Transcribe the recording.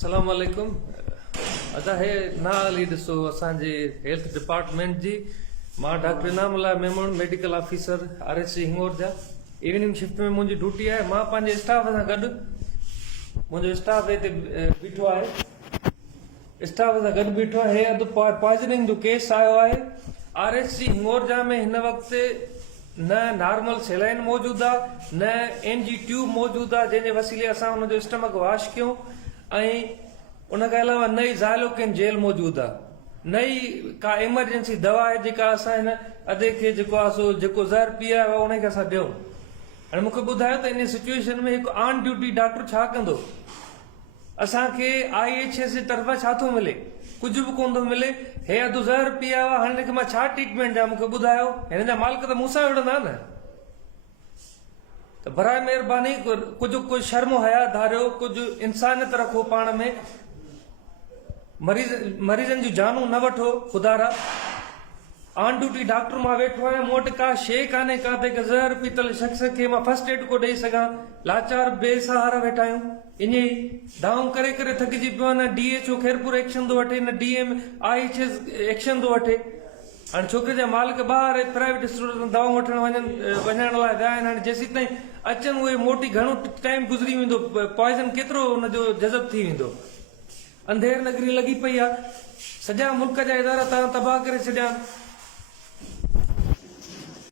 अस्सलाम वालेकुम। अदा है नाली ॾिसो असांजे हेल्थ डिपार्टमेंट जी। मां doctor Inamullah Memon medical officer RSC Hingor जा। इवनिंग शिफ्ट में मुंहिंजी ड्यूटी आहे। मां पंहिंजे स्टाफ सां गॾु मुंहिंजो स्टाफ हिते बीठो आहे। स्टाफ सां गॾु बीठो आहे। अधु पॉइजनिंग जो केस आयो आहे RSC हिंगोर जा में। हिन वक़्तु न नॉर्मल सेलाइन मौजूद आहे, न NG ट्यूब मौजूद आहे जंहिंजे वसीले असां हुनजो स्टमक वॉश कयूं। ऐं उनखे अलावा नई ज़ाइलोकेन जेल मौजूद आहे। नई का इमरजेंसी दवा आहे जेका असां हिन अधे खे जेको आहे सो जेको ज़हर पीआयो आहे उनखे असां ॾियूं। हाणे मूंखे ॿुधायो त इन सिचुएशन में हिकु ऑन ड्यूटी डॉक्टर छा कंदो? असांखे IHS जे तरफ़ां छा थो मिले? कुझु बि कोन थो मिले। हे अधु ज़हर पीआयो आहे, हाणे हिनखे मां छा ट्रीटमेंट ॾियां? मूंखे ॿुधायो। हिन जा मालिक त मूंसां विढ़ंदा न। त बराए महिरबानी कुझु शर्म हया धारियो, कुझु इंसानियत रखो पाण में। मरीज़नि जी जानू न वठो खुदारा। ऑन ड्यूटी डॉक्टर मां वेठो आहियां, मूं वटि का शइ कान्हे का त हिकु ज़हर पीतल शख़्स खे मां फर्स्ट एड को ॾेई सघां। लाचार बेसहारा वेठा आहियूं। ईअं ई दाऊं करे करे थकिजी पियो आहे। न DHO खैरपुर एक्शन थो वठे, न DM IHS एक्शन थो वठे। हाणे छोकिरे जा मालिक ॿाहिरि प्राइवेट स्टोर में दवाऊं वठण वञण लाइ विया आहिनि। हाणे जेसीं ताईं अचनि उहे मोटी घणो टाइम गुज़री वेंदो, पॉइज़न केतिरो हुनजो जज़ब थी वेंदो। अंधेर नगरी लॻी पई आहे। सॼा मुल्क जा इदारा तव्हां तबाह करे छॾिया।